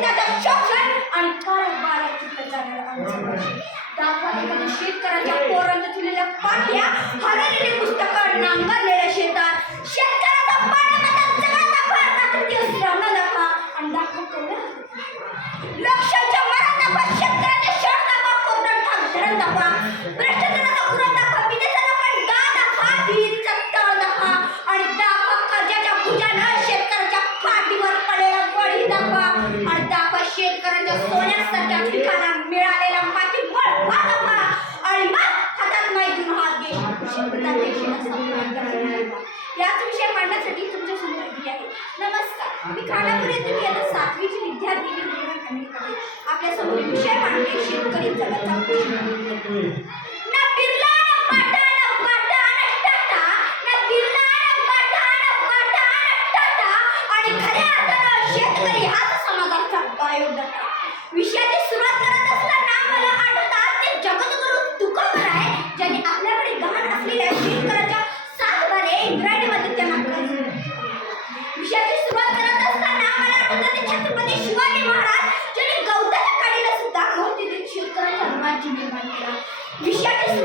शेताचा शोषण आणि कारक बाजार दाखवा एखाद्या शेतकऱ्याच्या पोरांच्या चुलीला पाठ्या हरलेली पुस्तकं नांगरलेल्या शेतात. शेत आपला देशाचा सन्मान याच विषय मांडण्यासाठी तुमच्यासमोर आहे. नमस्कार. मी खानापूर येथून सातवीची विद्यार्थी आपल्यासमोर विषय मांडले शेतकरी जगाचा acı bir bakla. Müşakir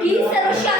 preguiça no chão.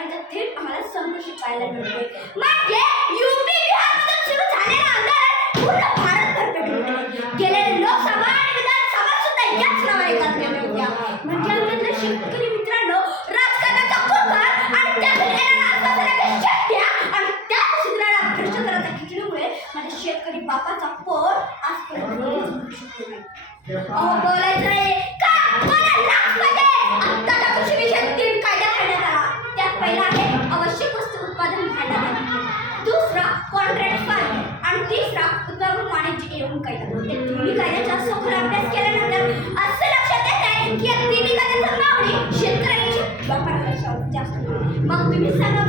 आणि त्यात थेट आम्हाला संघ शिकायला मिळते? तिन्ही कायद्याचा सखोल आहे की मग तुम्ही सांगा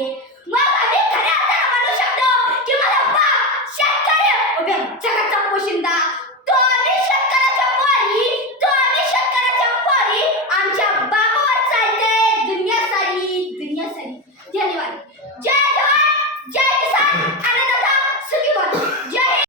day